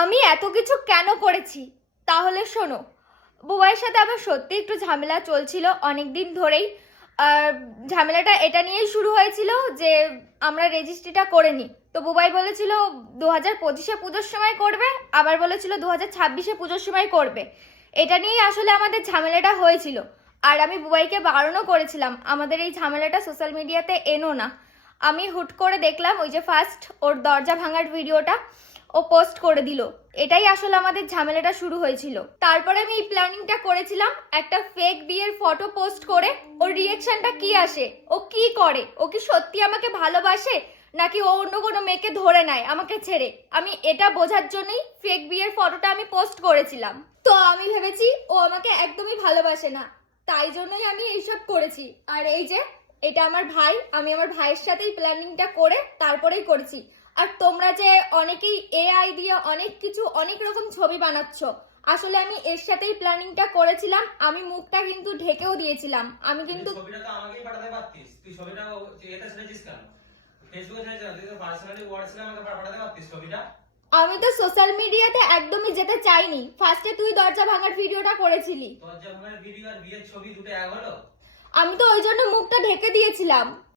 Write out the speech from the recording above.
আমি এত কিছু কেন করেছি তাহলে শোনো। বুবাইয়ের সাথে আমার সত্যি একটু ঝামেলা চলছিল অনেক দিন ধরেই। আর ঝামেলাটা এটা নিয়েই শুরু হয়েছিল যে আমরা রেজিস্ট্রিটা করে নিই। তো বুবাই বলেছিল 2025-এ পুজোর সময় করবে, আবার বলেছিল 2026-এ পুজোর সময় করবে। এটা নিয়েই আসলে আমাদের ঝামেলাটা হয়েছিল। আর আমি বুবাইকে বারণও করেছিলাম আমাদের এই ঝামেলাটা সোশ্যাল মিডিয়াতে এনো না। আমি হুট করে দেখলাম ওই যে ফার্স্ট ওর দরজা ভাঙার ভিডিওটা ও পোস্ট করে দিল। এটাই আসলে আমাদের ঝামেলাটা শুরু হয়েছিল। তারপরে আমি এই প্ল্যানিংটা করেছিলাম একটা ফেক বিয়ের ফটো পোস্ট করে ওর রিয়েকশনটা কি আসে, ও কি করে, ও কি সত্যি আমাকে ভালোবাসে নাকি ও অন্য কোনো মেয়েকে ধরে নেয় আমাকে ছেড়ে। আমি এটা বোঝার জন্যই ফেক বিয়ের ফটোটা আমি পোস্ট করেছিলাম। তো আমি ভেবেছি ও আমাকে একদমই ভালোবাসে না, তাই জন্যই আমি এইসব করেছি। আর এই যে এটা আমার ভাই, আমি আমার ভাইয়ের সাথেই প্ল্যানিংটা করে তারপরেই করেছি। আর তোমরা যে অনেকেই এআই দিয়ে অনেক কিছু অনেক রকম ছবি বানাচ্ছ, আসলে আমি এর সাথেই প্ল্যানিংটা করেছিলাম। আমি মুখটা কিন্তু ঢেকেও দিয়েছিলাম। আমি কিন্তু ছবিটা তো আমাকেই পাঠাতে পারতিস, তুই ছবিটা এটা ছেড়েছিস কেন? ফেসবুকে ছেড়েছিস না, তুই তো পার্সোনালি হোয়াটসঅ্যাপে আমাকে পাঠাতে পারতিস ছবিটা। আমি তো সোশ্যাল মিডিয়াতে একদমই যেতে চাইনি। ফার্স্টে তুই দরজা ভাঙার ভিডিওটা করেছিলি, তোর যে আমার ভিডিও আর বিয়ের ছবি দুটো এক হলো। আমি তো ওই জন্য মুখটা ঢেকে দিয়েছিলাম।